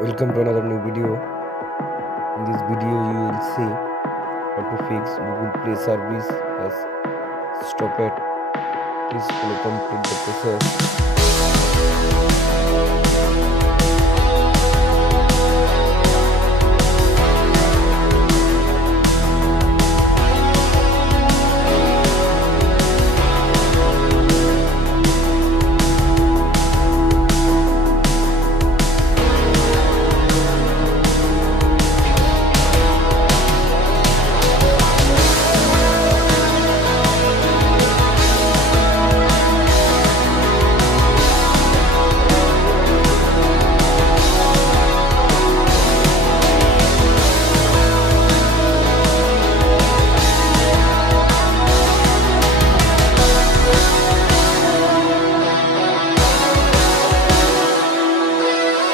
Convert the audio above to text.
Welcome to another new video. In this video, you will see how to fix Google Play service has stopped. Please follow complete the process.